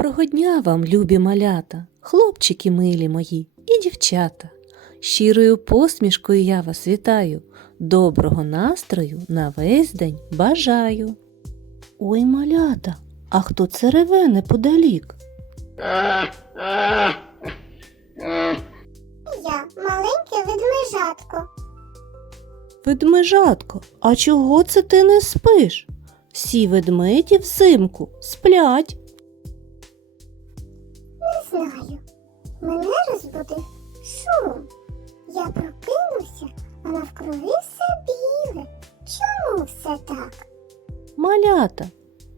Доброго дня вам, любі малята, хлопчики милі мої і дівчата. Щирою посмішкою я вас вітаю. Доброго настрою на весь день бажаю. Ой, малята, а хто це реве неподалік? Я маленьке ведмежатко. Ведмежатко, а чого це ти не спиш? Всі ведмеді взимку сплять. Не знаю. Мене розбудив шум. Я прокинувся, а навкруги все біле. Чому все так? Малята,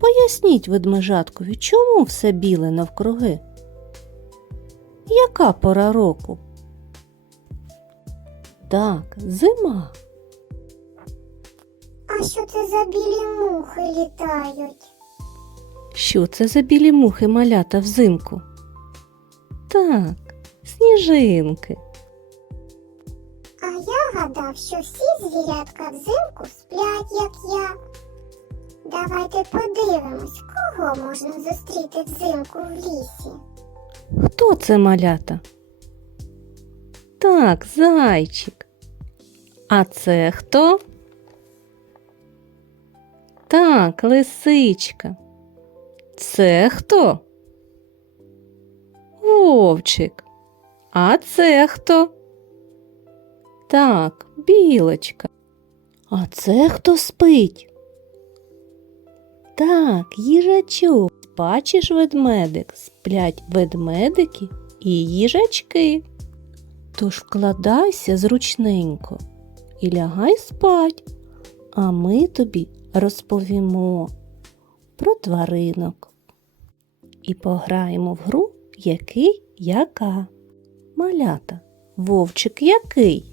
поясніть ведмежаткові, чому все біле навкруги? Яка пора року? Так, зима. А що це за білі мухи літають? Що це за білі мухи малята взимку? Так, сніжинки. А я гадав, що всі звірятка взимку сплять, як я. Давайте подивимось, кого можна зустріти взимку в лісі. Хто це малята? Так, зайчик. А це хто? Так, лисичка. Це хто? Вовчик. А це хто? Так, білочка. А це хто спить? Так, їжачок. Бачиш ведмедик, сплять ведмедики і їжачки. Тож вкладайся зручненько і лягай спать, а ми тобі розповімо про тваринок і пограємо в гру який яка. Малята, вовчик який?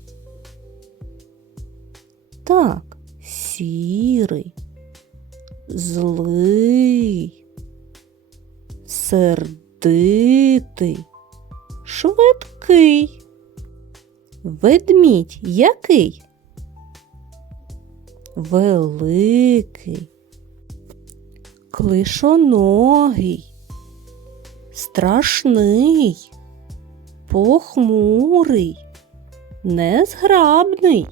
Так, сірий, злий, сердитий, швидкий. Ведмідь який? Великий, клишоногий, страшний, похмурий, незграбний.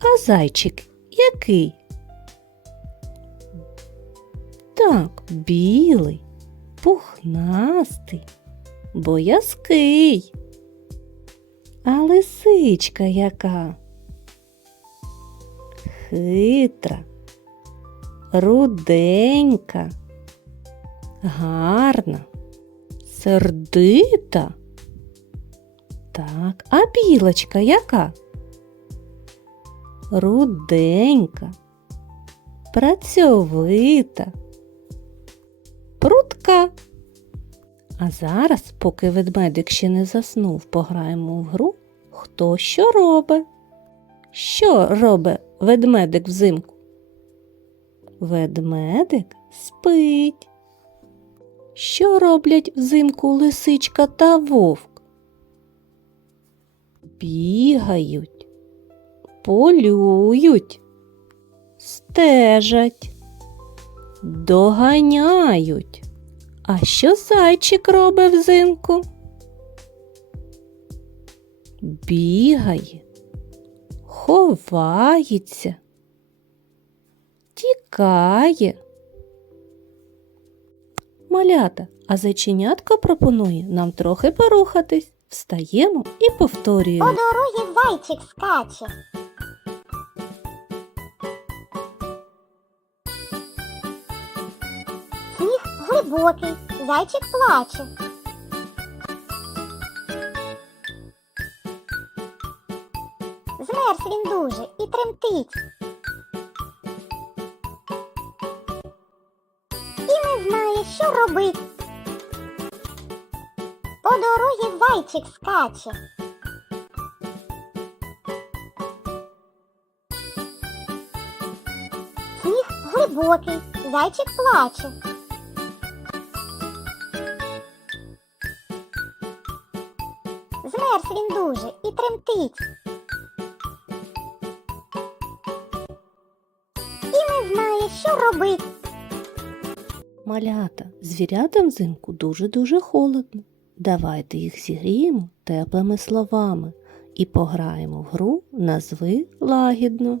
А зайчик який? Так, білий, пухнастий, боязкий. А лисичка яка? Хитра, руденька, гарна, сердита. Так, а білочка яка? Руденька, працьовита, прутка. А зараз, поки ведмедик ще не заснув, пограємо в гру Хто що робить? Що робить ведмедик взимку? Ведмедик спить. Що роблять взимку лисичка та вовк? Бігають, полюють, стежать, доганяють. А що зайчик робить взимку? Бігає, ховається, тікає. Малята, а зайченятко пропонує нам трохи порухатись. Встаємо і По дорозі зайчик скаче. Сніг глибокий, зайчик плаче. Він дуже і тремтить. І не знає, що робить. По дорозі зайчик скаче. Сніг глибокий, зайчик плаче. Змерз він дуже і тремтить. Знає, що робити. Малята, звірятам взимку дуже-дуже холодно. Давайте їх зігріємо теплими словами і пограємо в гру назви лагідно.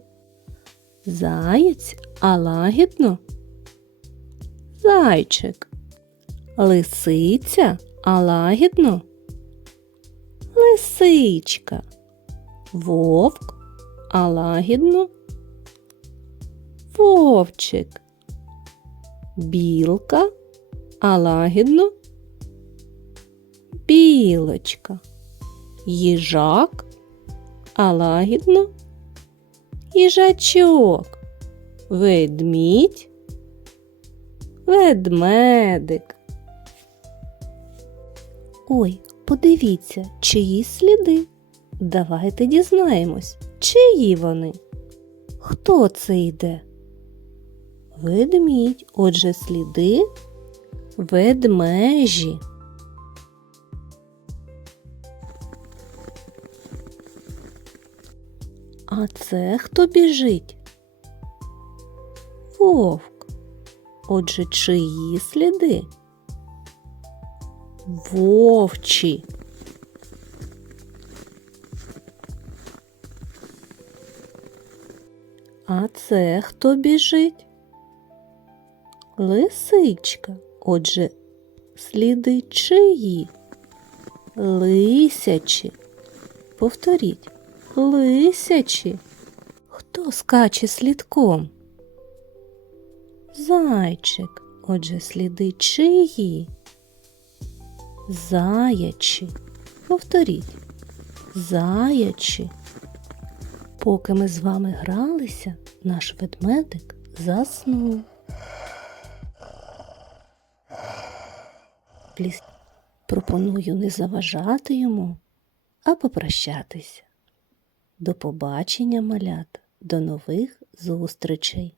Заєць, а лагідно. Зайчик. Лисиця, а лагідно. Лисичка. Вовк, а лагідно. Вовчик білка, а лагідно білочка, їжак, а лагідно їжачок, ведмідь, ведмедик. Ой, подивіться, чиї сліди. Давайте дізнаємось, чиї вони. Хто це йде? Ведмідь, отже, сліди ведмежі. А це хто біжить? Вовк. Отже, чиї сліди? Вовчі. А це хто біжить? Лисичка. Отже, сліди чиї? Лисячі. Повторіть. Лисячі. Хто скаче слідком? Зайчик. Отже, сліди чиї? Заячі. Повторіть. Заячі. Поки ми з вами гралися, наш ведмедик заснув. Пліс пропоную не заважати йому, а попрощатися. До побачення, малят, до нових зустрічей!